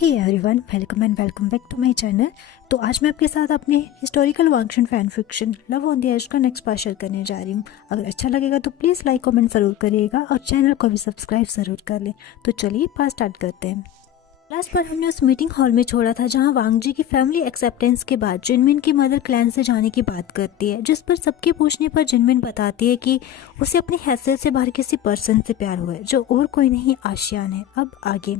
Hey everyone, welcome and welcome back to my channel. तो आज मैं आपके साथ अपने हिस्टोरिकल वर्कशन fan fiction love on the edge का नेक्स्ट पार्ट शेयर करने जा रही हूँ। अगर अच्छा लगेगा तो प्लीज़ लाइक कमेंट ज़रूर करिएगा और चैनल को भी सब्सक्राइब ज़रूर कर लें। तो चलिए पार्ट स्टार्ट करते हैं। लास्ट बार हमने उस मीटिंग हॉल में छोड़ा था जहां वांग जी की फैमिली एक्सेप्टेंस के बाद जिनमिन की मदर क्लैन से जाने की बात करती है, जिस पर सबके पूछने पर जिनमिन बताती है कि उसे अपनी हैसियत से बाहर किसी पर्सन से प्यार हुआ है जो और कोई नहीं आशियान है। अब आगे।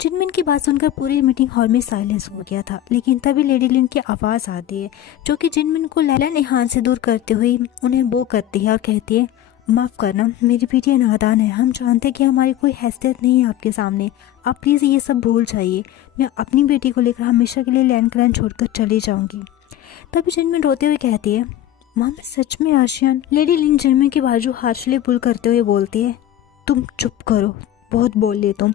जिनमिन की बात सुनकर पूरी मीटिंग हॉल में साइलेंस हो गया था, लेकिन तभी लेडी लिन की आवाज़ आती है जो कि जिनमिन को लैलन इहान से दूर करते हुए उन्हें वो करती है और कहती है, माफ़ करना, मेरी बेटी नादान है। हम जानते हैं कि हमारी कोई हैसियत नहीं है आपके सामने। आप प्लीज़ ये सब भूल जाइए। मैं अपनी बेटी को लेकर हमेशा के लिए लैंड क्लैन छोड़कर चली जाऊंगी। तभी जिनमिन रोते हुए कहती है, माँ मैं सच में आशियान। लेडी लिन जिनमिन के बाजू हार्शली पुल करते हुए बोलती है, तुम चुप करो, बहुत बोल ले तुम।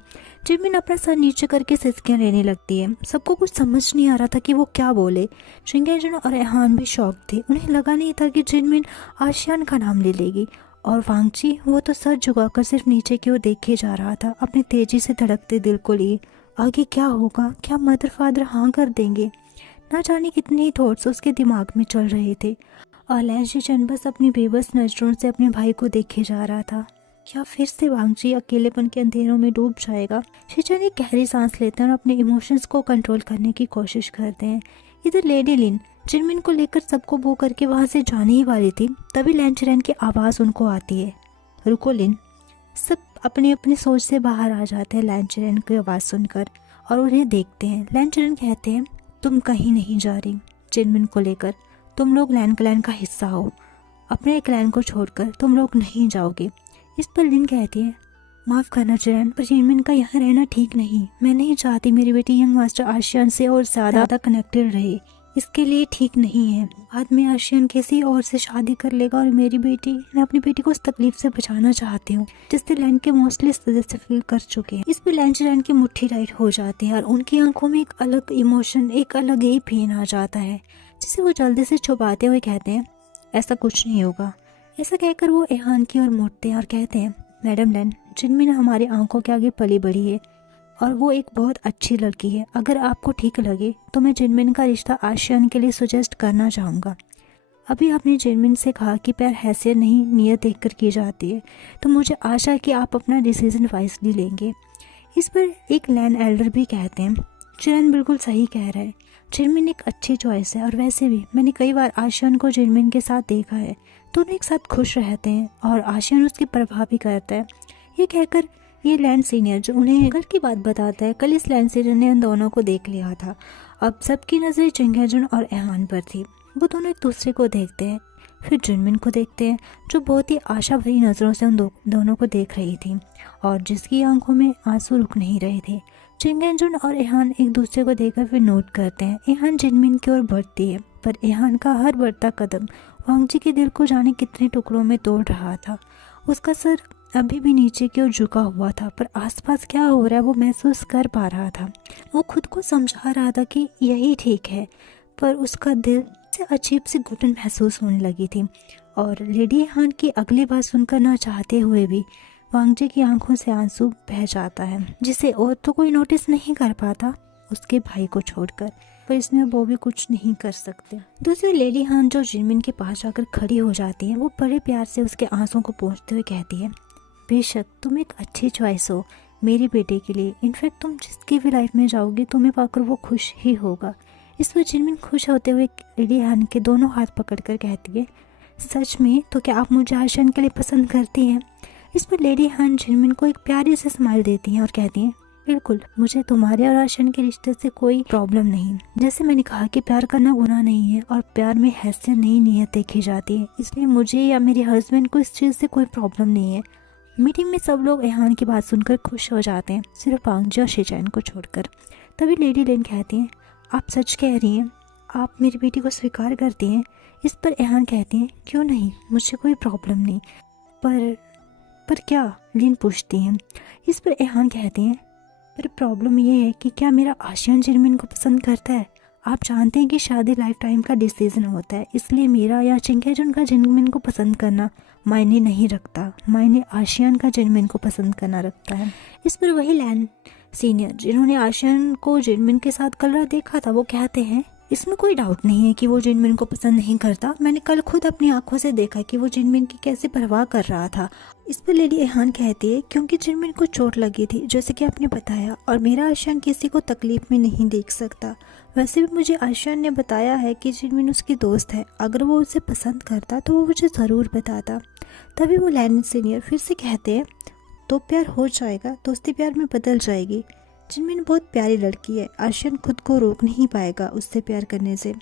जिनमिन अपना सर नीचे करके सिसकियाँ लेने लगती है। सबको कुछ समझ नहीं आ रहा था कि वो क्या बोले। शिंगेजन और एहान भी शॉक थे। उन्हें लगा नहीं था कि जिनमिन आशियान का नाम ले लेगी। और वांग जी, वो तो सर झुकाकर सिर्फ नीचे की ओर देखे जा रहा था, अपने तेजी से धड़कते दिल को लिए। आगे क्या होगा? क्या मदर फादर हाँ कर देंगे? ना जाने कितने ही थॉट्स उसके दिमाग में चल रहे थे। और लैन शीचन बस अपनी बेबस नजरों से अपने भाई को देखे जा रहा था। क्या फिर से वांग जी अकेलेपन के अंधेरों में डूब जाएगा? शीचन एक गहरी सांस लेते हैं और अपने इमोशंस को कंट्रोल करने की कोशिश करते हैं। इधर लेडी लिन जिनमिन को लेकर सबको बो करके वहां से जाने ही वाली थी, तभी लैंचरन की आवाज़ उनको आती है, रुको लिन। सब अपनी अपनी सोच से बाहर आ जाते हैं लैंचरन की आवाज़ सुनकर और उन्हें देखते हैं। लैंचरन कहते हैं, तुम कहीं नहीं जा रही जिनमिन को लेकर। तुम लोग लैन क्लैन का हिस्सा हो, अपने क्लैन को छोड़कर तुम लोग नहीं जाओगे। इस पर लिन कहती है, माफ़ करना चिरन, पर जिनमिन का यहाँ रहना ठीक नहीं। मैं नहीं चाहती मेरी बेटी यंग मास्टर आशियान से और ज़्यादा कनेक्टेड रहे। इसके लिए ठीक नहीं है। बाद में आशियान किसी और से शादी कर लेगा और मैं अपनी बेटी को उस तकलीफ से बचाना चाहती हूँ जिससे लैंड के मोस्टली सदस्य फील कर चुके हैं। इस पर लैंड की मुट्ठी टाइट हो जाती है और उनकी आंखों में एक अलग इमोशन, एक अलग ही पेन आ जाता है, जिसे वो जल्दी से छुपाते हुए कहते हैं, ऐसा कुछ नहीं होगा। ऐसा कहकर वो एहान की ओर मुड़ते हैं और कहते हैं, मैडम लैन, जिनमिन हमारी आंखों के आगे पली बड़ी है और वो एक बहुत अच्छी लड़की है। अगर आपको ठीक लगे तो मैं जिनमिन का रिश्ता आशियान के लिए सजेस्ट करना चाहूँगा। अभी आपने जिनमिन से कहा कि प्यार हैसियत नहीं नीयत देखकर की जाती है, तो मुझे आशा है कि आप अपना डिसीजन वाइजली लेंगे। इस पर एक लैंड एल्डर भी कहते हैं, चिरन बिल्कुल सही कह रहा है, जिनमिन एक अच्छी चॉइस है और वैसे भी मैंने कई बार आशियान को जिनमिन के साथ देखा है। दोनों एक साथ खुश रहते हैं और आशियान उसकी परवाह भी करता है। ये कहकर ये लैंड सीनियर जो उन्हें कल की बात बताता है, कल इस लैंड सीनियर ने उन दोनों को देख लिया था। अब सबकी नज़र चिंगेजुन और एहान पर थी। वो दोनों एक दूसरे को देखते हैं, फिर जिनमिन को देखते हैं जो बहुत ही आशा भरी नज़रों से उन दोनों को देख रही थी और जिसकी आंखों में आंसू रुक नहीं रहे थे। चिंगेजुन और एहान एक दूसरे को देखकर फिर नोट करते हैं। एहान जिनमिन की ओर बढ़ती है, पर एहान का हर बढ़ता कदम वांग जी के दिल को जाने कितने टुकड़ों में तोड़ रहा था। उसका सर अभी भी नीचे की ओर झुका हुआ था, पर आसपास क्या हो रहा है वो महसूस कर पा रहा था। वो खुद को समझा रहा था कि यही ठीक है, पर उसका दिल से अजीब सी घुटन महसूस होने लगी थी। और लेडी हान की अगली बात सुनकर ना चाहते हुए भी वांग जी की आंखों से आंसू बह जाता है, जिसे और तो कोई नोटिस नहीं कर पाता उसके भाई को छोड़कर, पर इसमें वो भी कुछ नहीं कर सकते। दूसरी लेडी हान जो जिनमिन के पास जाकर खड़ी हो जाती है, वो बड़े प्यार से उसके आंसू को पोंछते हुए कहती है, बेशक तुम एक अच्छी चॉइस हो मेरी बेटे के लिए। इनफैक्ट तुम जिसकी भी लाइफ में जाओगी तुम्हें पाकर वो खुश ही होगा। इस पर जिनमिन खुश होते हुए लेडी हान के दोनों हाथ पकड़कर कहती है, सच में? तो क्या आप मुझे आशियान के लिए पसंद करती हैं? इस पर लेडी हान जिनमिन को एक प्यारी से स्माइल देती हैं और कहती हैं, बिल्कुल, मुझे तुम्हारे और आशियान के रिश्ते से कोई प्रॉब्लम नहीं। जैसे मैंने कहा कि प्यार करना गुनाह नहीं है और प्यार में हैसियत नहीं नीयत देखी जाती है, इसलिए मुझे या मेरे हस्बैंड को इस चीज़ से कोई प्रॉब्लम नहीं है। मीटिंग में सब लोग एहान की बात सुनकर खुश हो जाते हैं, सिर्फ वांग जी और शीचैन को छोड़कर। तभी लेडी लिन कहती हैं, आप सच कह रही हैं? आप मेरी बेटी को स्वीकार करती हैं? इस पर एहान कहती हैं, क्यों नहीं, मुझे कोई प्रॉब्लम नहीं। पर क्या? लिन पूछती हैं। इस पर एहान कहती हैं, पर प्रॉब्लम ये है कि क्या मेरा आशियान जिनमिन को पसंद करता है? आप जानते हैं कि शादी लाइफ टाइम का डिसीजन होता है, इसलिए मेरा या चिंगेजुन का जिनमिन को पसंद करना मायने नहीं रखता, मायने आशियान का जिनमिन को पसंद करना रखता है। इस पर वही लैन सीनियर जिन्होंने आशियान को जिनमिन के साथ कल रात देखा था वो कहते हैं, इसमें कोई डाउट नहीं है कि वो जिनमिन को पसंद नहीं करता। मैंने कल खुद अपनी आंखों से देखा कि वो जिनमिन की कैसे परवाह कर रहा था। इस पर लेडी एहान कहती है, क्योंकि जिनमिन को चोट लगी थी जैसे कि आपने बताया, और मेरा आशियान किसी को तकलीफ में नहीं देख सकता। वैसे भी मुझे आशियान ने बताया है कि जिनमिन उसकी दोस्त है, अगर वो उसे पसंद करता तो वो मुझे ज़रूर बताता। तभी वो लैन सीनियर फिर से कहते हैं, तो प्यार हो जाएगा, दोस्ती प्यार में बदल जाएगी। जिनमिन बहुत प्यारी लड़की है, आशियान खुद को रोक नहीं पाएगा उससे प्यार करने से।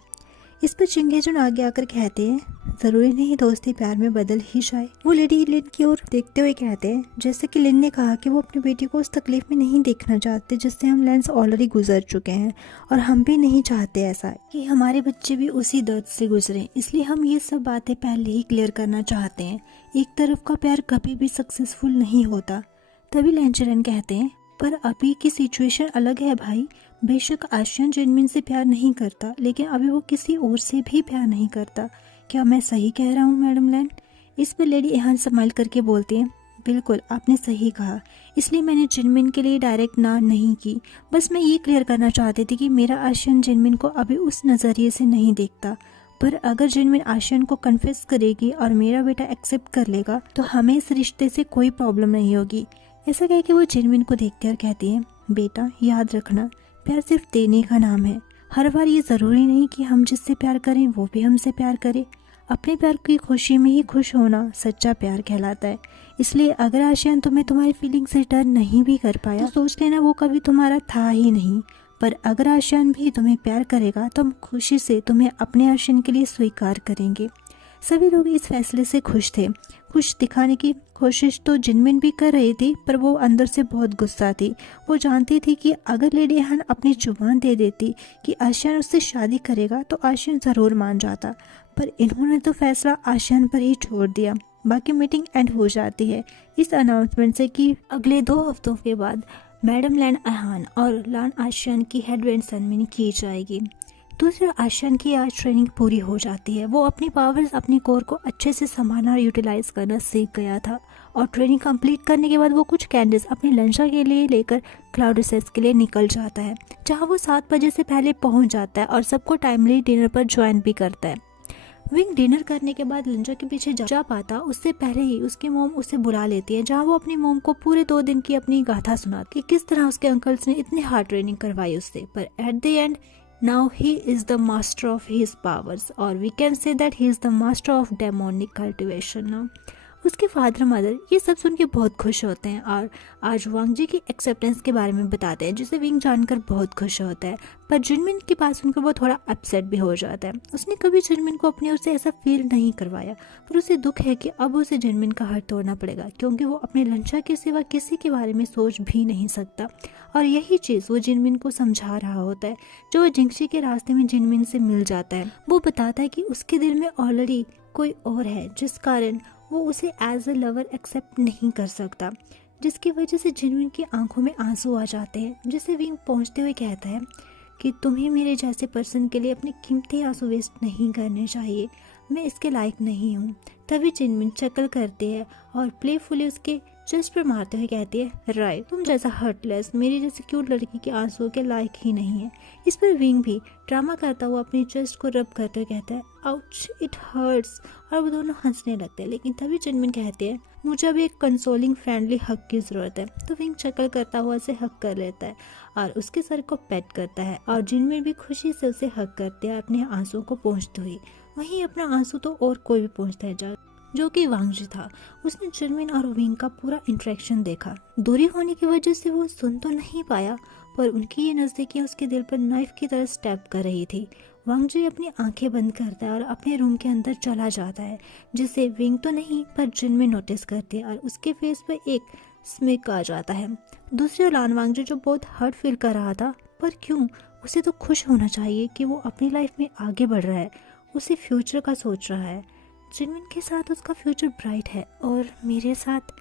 इस पर चिंगेजुन आगे आकर कहते हैं, ज़रूरी नहीं दोस्ती प्यार में बदल ही जाए। वो लेडी लिन की ओर देखते हुए कहते हैं, जैसे कि लिन ने कहा कि वो अपनी बेटी को उस तकलीफ में नहीं देखना चाहते जिससे हम लेंस ऑलरेडी गुजर चुके हैं, और हम भी नहीं चाहते ऐसा कि हमारे बच्चे भी उसी दर्द से गुजरें। इसलिए हम ये सब बातें पहले ही क्लियर करना चाहते हैं। एक तरफ का प्यार कभी भी सक्सेसफुल नहीं होता। तभी लैंचरन कहते हैं, पर अभी की सिचुएशन अलग है भाई। बेशक आशियान जिनमिन से प्यार नहीं करता, लेकिन अभी वो किसी और से भी प्यार नहीं करता। क्या मैं सही कह रहा हूँ मैडम लैन? इस पर लेडी एहान स्माइल करके बोलती हैं, बिल्कुल आपने सही कहा, इसलिए मैंने जिनमिन के लिए डायरेक्ट ना नहीं की। बस मैं ये क्लियर करना चाहती थी कि मेरा आशियान जिनमिन को अभी उस नज़रिए से नहीं देखता। पर अगर जिनमिन आशियान को कन्फेस करेगी और मेरा बेटा एक्सेप्ट कर लेगा तो हमें इस रिश्ते से कोई प्रॉब्लम नहीं होगी। ऐसा कह के वो जिनमिन को देखते और कहती है, बेटा याद रखना, प्यार सिर्फ देने का नाम है। हर बार ये ज़रूरी नहीं कि हम जिससे प्यार करें वो भी हमसे प्यार करे। अपने प्यार की खुशी में ही खुश होना सच्चा प्यार कहलाता है। इसलिए अगर आशियान तुम्हें तुम्हारी फीलिंग्स रिटर्न नहीं भी कर पाया तो सोच लेना वो कभी तुम्हारा था ही नहीं। पर अगर आशियान भी तुम्हें प्यार करेगा तो हम खुशी से तुम्हें अपने आशियान के लिए स्वीकार करेंगे। सभी लोग इस फैसले से खुश थे। खुश दिखाने की कोशिश तो जिनमिन भी कर रही थी, पर वो अंदर से बहुत गुस्सा थी। वो जानती थी कि अगर लेडी एहान अपनी जुबान दे देती कि आशियान उससे शादी करेगा तो आशियान ज़रूर मान जाता, पर इन्होंने तो फैसला आशियान पर ही छोड़ दिया। बाकी मीटिंग एंड हो जाती है इस अनाउंसमेंट से कि अगले 2 हफ्तों के बाद मैडम लैन एहान और लान आशियान की हेड बैंड सेरेमनी की जाएगी। दूसरे आशियान की आज ट्रेनिंग पूरी हो जाती है। वो अपनी पावर्स, अपनी कोर को अच्छे से संभालना और यूटिलाइज करना सीख गया था, और ट्रेनिंग कंप्लीट करने के बाद वो कुछ कैंडिस अपनी लंचा के लिए लेकर क्लाउड रिसर्च के लिए निकल जाता है, जहाँ वो 7 बजे से पहले पहुँच जाता है और सबको टाइमली डिनर पर ज्वाइन भी करता है। विंग डिनर करने के बाद लंचा के पीछे जा पाता उससे पहले ही उसकी मोम उसे बुला लेती है, जहाँ वो अपनी मोम को पूरे 2 दिन की अपनी गाथा सुनाती कि किस तरह उसके अंकल्स ने इतनी हार्ड ट्रेनिंग करवाई उससे, पर at the end now he is the master of his powers, or we can say that he is the master of demonic cultivation now. उसके फादर मदर ये सब सुन के बहुत खुश होते हैं और आज वांग जी की एक्सेप्टेंस के बारे में बताते हैं, जिसे विंग जानकर बहुत खुश होता है। पर जिनमिन के पास सुनकर वो थोड़ा अपसेट भी हो जाता है। उसने कभी जिनमिन को अपनी ओर से ऐसा फील नहीं करवाया, पर उसे दुख है कि अब उसे जिनमिन का हाथ तोड़ना पड़ेगा, क्योंकि वो अपने लंचा के सिवा किसी के बारे में सोच भी नहीं सकता। और यही चीज़ वो जिनमिन को समझा रहा होता है, जो वो जिंगशी के रास्ते में जिनमिन से मिल जाता है। वो बताता है कि उसके दिल में ऑलरेडी कोई और है, जिस कारण वो उसे एज अ लवर एक्सेप्ट नहीं कर सकता, जिसकी वजह से जिनमिन की आंखों में आंसू आ जाते हैं। जिसे विंग पहुंचते हुए कहता है कि तुम्हें मेरे जैसे पर्सन के लिए अपने कीमती आंसू वेस्ट नहीं करने चाहिए, मैं इसके लायक नहीं हूँ। तभी जिनमिन चकल करते हैं और प्लेफुली उसके चेस्ट पर मारते हुए कहती है, राइट, तुम जैसा हर्टलेस, मेरी जैसी क्यूट लड़की के आंसुओं के लायक ही नहीं है। इस पर विंग भी ड्रामा करता हुआ अपनी चेस्ट को रब करते हुए कहता है, आउच, इट हर्ट्स, और वो दोनों हंसने लगते हैं। लेकिन तभी जिनमिन कहते हैं, मुझे अभी एक कंसोलिंग फ्रेंडली हक की ज़रूरत है। तो विंग चकल करता हुआ उसे हक कर लेता है और उसके सर को पेट करता है, और जिनमिन भी खुशी से उसे हक करते हैं अपने आंसुओं को पोंछते हुए। वहीं अपना आंसू तो और कोई भी पोंछता है, जो कि वांग जी था। उसने जिनमिन और विंग का पूरा इंटरेक्शन देखा। दूरी होने की वजह से वो सुन तो नहीं पाया, पर उनकी ये नज़दीकियाँ उसके दिल पर नाइफ की तरह स्टेप कर रही थी। वांग जी अपनी आंखें बंद करता है और अपने रूम के अंदर चला जाता है, जिसे विंग तो नहीं पर जिनमिन नोटिस करती है और उसके फेस पर एक स्मिक आ जाता है। दूसरी ओर लान वांग जी जो बहुत हर्ट फील कर रहा था, पर क्यों, उसे तो खुश होना चाहिए कि वो अपनी लाइफ में आगे बढ़ रहा है, उसे फ्यूचर का सोच रहा है। जिनमिन के साथ उसका फ्यूचर ब्राइट है और मेरे साथ।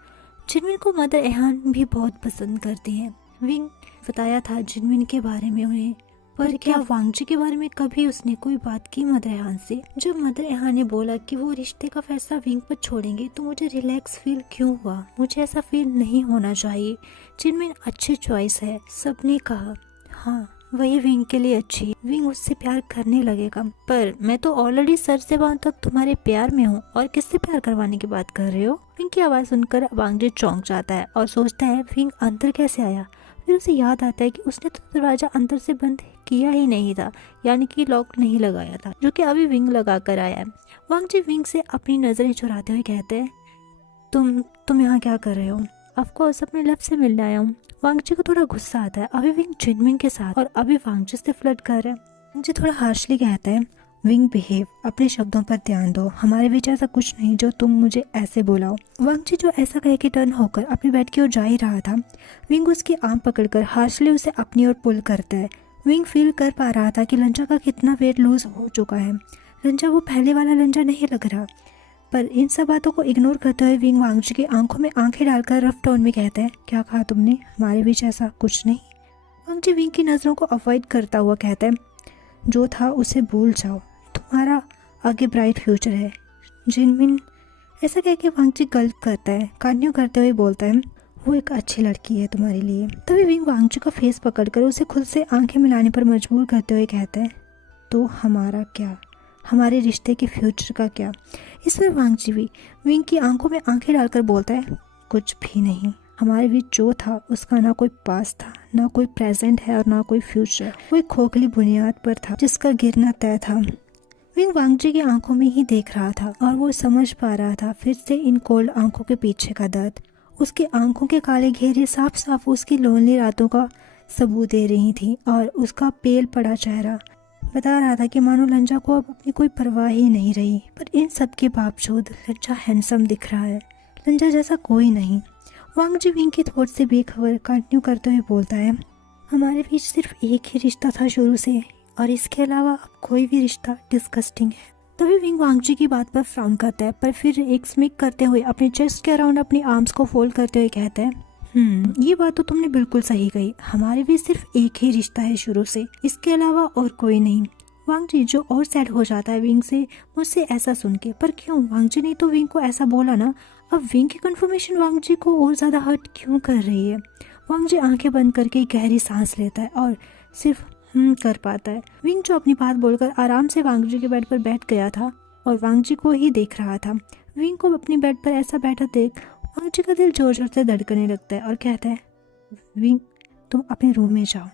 जिनमिन को मदर एहान भी बहुत पसंद करती हैं। विंग बताया था जिनमिन के बारे में उन्हें, पर क्या वांगजी के बारे में कभी उसने कोई बात की मदर एहान से? जब मदर एहान ने बोला कि वो रिश्ते का फैसला विंग पर छोड़ेंगे तो मुझे रिलैक्स फील क्यों हुआ? मुझे ऐसा फील नहीं होना चाहिए। जिनमिन अच्छी चॉइस है, सबने कहा। हाँ, वही विंग के लिए अच्छी है। विंग उससे प्यार करने लगेगा। पर मैं तो ऑलरेडी सर से पांव तक तुम्हारे प्यार में हूँ और किससे प्यार करवाने की बात कर रहे हो? विंग की आवाज़ सुनकर वांगजी चौंक जाता है और सोचता है विंग अंदर कैसे आया। फिर उसे याद आता है कि उसने तो दरवाजा अंदर से बंद किया ही नहीं था, यानी कि लॉक नहीं लगाया था, जो कि अभी विंग लगा कर आया है। वांगजी विंग से अपनी नजरें चुराते हुए कहते हैं, तुम यहाँ क्या कर रहे हो? ऑफकोर्स अपने लव से मिलने आया हूँ। वांगजी को थोड़ा गुस्सा आता है। अभी विंग जिनमिन के साथ और अभी वांगजी से फ्लर्ट कर रहा है। वांगजी थोड़ा हार्शली कहता है, विंग बिहेव, अपने शब्दों पर ध्यान दो। हमारे बीच ऐसा कुछ नहीं जो तुम मुझे ऐसे बुलाओ। वांगजी जो ऐसा कह के टर्न होकर अपने बेड की ओर जा ही रहा था, विंग उसकी आर्म पकड़कर हार्शली उसे अपनी ओर पुल करता है। विंग फील कर पा रहा था कि लंजा का कितना वेट लूज हो चुका है। लंजा वो पहले वाला लंजा नहीं लग रहा। पर इन सब बातों को इग्नोर करते हुए विंग वांगजी की आंखों में आंखें डालकर रफ टोन में कहता है, क्या कहा तुमने? हमारे बीच ऐसा कुछ नहीं। वांगजी विंग की नजरों को अवॉइड करता हुआ कहता है, जो था उसे भूल जाओ, तुम्हारा आगे ब्राइट फ्यूचर है। जिनमिन ऐसा कह के वांगजी गल्प करता है। कान्यू करते हुए बोलता है, वो एक अच्छी लड़की है तुम्हारे लिए। तभी विंग वांगजी का फेस पकड़कर उसे खुद से आंखें मिलाने पर मजबूर करते हुए कहता है, तो हमारा क्या, हमारे रिश्ते के फ्यूचर का क्या? इस पर वांगजी भी विंग की आंखों में आंखें डालकर बोलता है, कुछ भी नहीं। हमारे बीच जो था उसका ना कोई पास था, ना कोई प्रेजेंट है और ना कोई फ्यूचर। वो एक खोखली बुनियाद पर था जिसका गिरना तय था। विंग वांगजी की आंखों में ही देख रहा था और वो समझ पा रहा था फिर से इन कोल्ड आंखों के पीछे का दर्द। उसकी आंखों के काले घेरे साफ साफ उसकी लोनली रातों का सबूत दे रही थी और उसका पेल पड़ा चेहरा बता रहा था कि मानो लंजा को अब अपनी कोई परवाह ही नहीं रही। पर इन सब के बावजूद लंजा हैंडसम दिख रहा है, लंजा जैसा कोई नहीं। वांगजी विंग के थॉट से बेखबर कंटिन्यू करते हुए बोलता है, हमारे बीच सिर्फ एक ही रिश्ता था शुरू से और इसके अलावा अब कोई भी रिश्ता डिस्गस्टिंग है। तभी विंग वांगजी की बात पर फ्राउन करता है, पर फिर एक स्मिक करते हुए अपने चेस्ट के अराउंड अपनी आर्म्स को फोल्ड करते हुए कहता है, ये बात तो तुमने बिल्कुल सही कही। हमारे भी सिर्फ एक ही रिश्ता है शुरू से, इसके अलावा और कोई नहीं। वांगजी जो और सैड हो जाता है विंग से मुझसे ऐसा सुन के। पर क्यों? वांगजी ने तो विंग को ऐसा बोला ना। अब विंग की कंफर्मेशन वांगजी को और ज्यादा हर्ट क्यों कर रही है? वांगजी आंखें बंद करके गहरी सांस लेता है और सिर्फ कर पाता है। विंग जो अपनी बात बोलकर आराम से वांगजी के बेड पर बैठ गया था और वांगजी को ही देख रहा था। विंग को अपनी बेड पर ऐसा बैठा देख वांगजी का दिल जोर जोर से धड़कने लगता है और कहता है, विंग तुम अपने रूम में जाओ।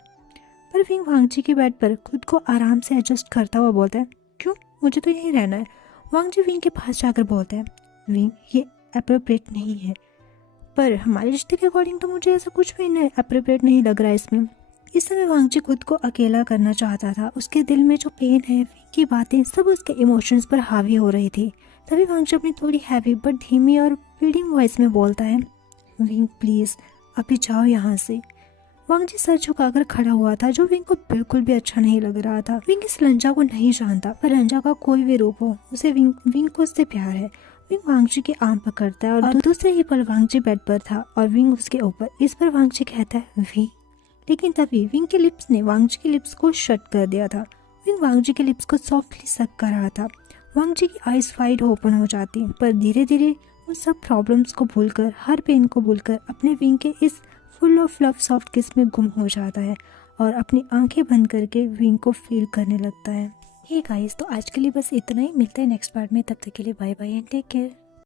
पर विंग वांगजी के बेड पर खुद को आराम से एडजस्ट करता हुआ बोलता है, क्यों? मुझे तो यहीं रहना है। वांगजी विंग के पास जाकर बोलता है, विंग ये अप्रोप्रिएट नहीं है। पर हमारे रिश्ते के अकॉर्डिंग तो मुझे ऐसा कुछ भी नहीं अप्रोप्रिएट नहीं लग रहा है इसमें। इस समय वांगजी खुद को अकेला करना चाहता था। उसके दिल में जो पेन है, विंग की बातें सब उसके इमोशंस पर हावी हो रही थी। तभी वांगजी अपनी थोड़ी हैवी बट धीमी और प्लीडिंग वॉइस में बोलता है, विंग प्लीज अभी जाओ यहाँ से। वांगजी सर झुकाकर खड़ा हुआ था, जो विंग को बिल्कुल भी अच्छा नहीं लग रहा था। विंग इस लंजा को नहीं जानता, पर लंजा का कोई भी रूप हो उसे विंग को उससे प्यार है। विंग वांगजी की आर्म पकड़ता है और दूसरे ही पल वांगजी बेड पर था और विंग उसके ऊपर। इस पर वांगजी कहता है, विंग। लेकिन तभी विंग के लिप्स ने वांगजी के लिप्स को शट कर दिया था। विंग वांगजी के लिप्स को सॉफ्टली सक कर रहा था। वांगजी की आईज वाइड ओपन हो जाती, पर धीरे धीरे उन सब प्रॉब्लम्स को भूलकर, हर पेन को भूलकर अपने विंग के इस फुल ऑफ लव सॉफ्ट किस में गुम हो जाता है और अपनी आंखें बंद करके विंग को फील करने लगता है। हे गाइस, तो आज के लिए बस इतना ही। मिलते हैं नेक्स्ट पार्ट में। तब तक के लिए bye bye and take care.